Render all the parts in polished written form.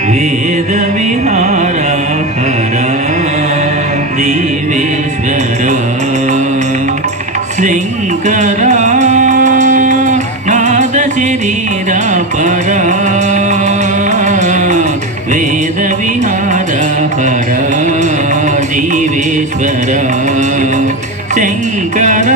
వేద విహార హర జీవేశ్వర శంకర నాద శరీర పర వేద విహార హర జీవేశ్వర శంకర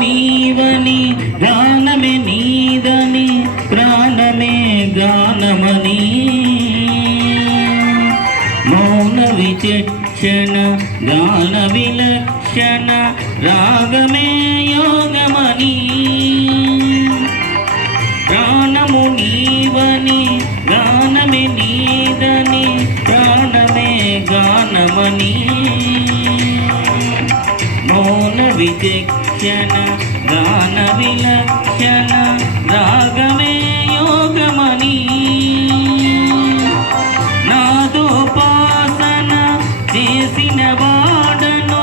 నీవని గానమే నీదని ప్రాణమే గానమని మౌన విచక్షణ గాన విలక్షణ రాగమే యోగమని ప్రాణము నీవని గానమే నీదని ప్రాణమే గానమని మౌన విచక్షణ గాన విలక్షణ రాగమే యోగమని నాదోపాసన చేసిన వాడను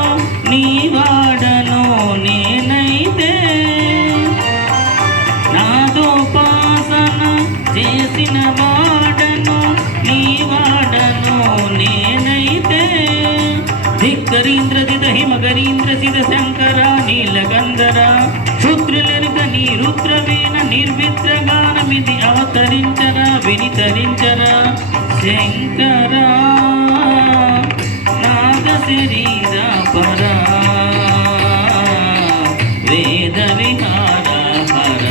నీ వాడను నేనైతే నాదోపాసన చేసిన వాడను నీ వాడను నేనైతే ధిక్కరీంద్ర దిద హిమగరీంద్ర సిద శంకర నీలకందర శూద్రులెరుక నీ రుద్రవీణ నిర్విద్రగానమిది అవతరించర వినితరించర శంకర నాగ శరీర పర వేద విహార హర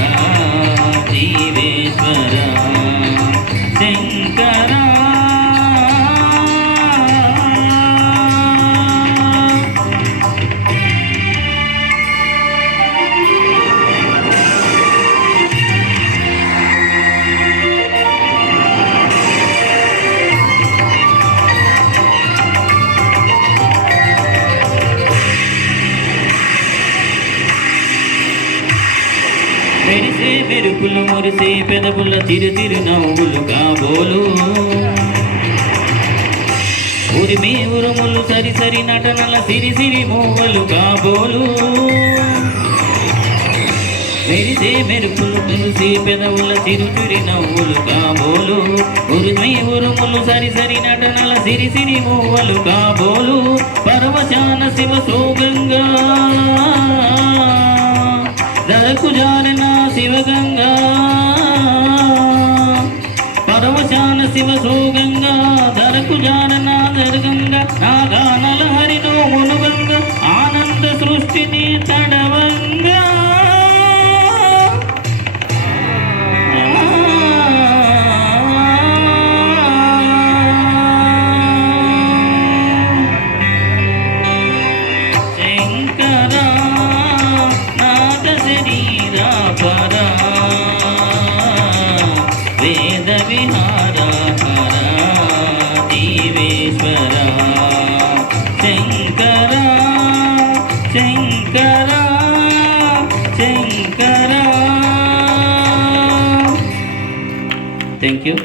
జీవేశ్వర శంకర మెరిసే మెరుపులు మురిసే పెదవుల తిరు తిరు నవ్వులు కాబోలు ఉరిమే ఉరుములు సరి సరి నటనల సిరి సిరి మూవలు కాబోలు మెరిసే మెరుపులు మురిసే పెదవుల తిరు తిరి నవ్వులు కాబోలు ఉరిమే ఉరుములు సరి సరి నటనల సిరి సిరి మూవలు కాబోలు పరవశాన శివ సోగంగా ధరకు జారిన శివగంగా పరవశాన శివ సోగంగా ధరకు జారన దర్గంగా నా గానల హరినో మునుగంగా ఆనంద సృష్టిని తడవంగా శంకర పర వేద విహార హర జీవేశ్వర శంకర శంకర శంకర థ్యాంక్ యూ.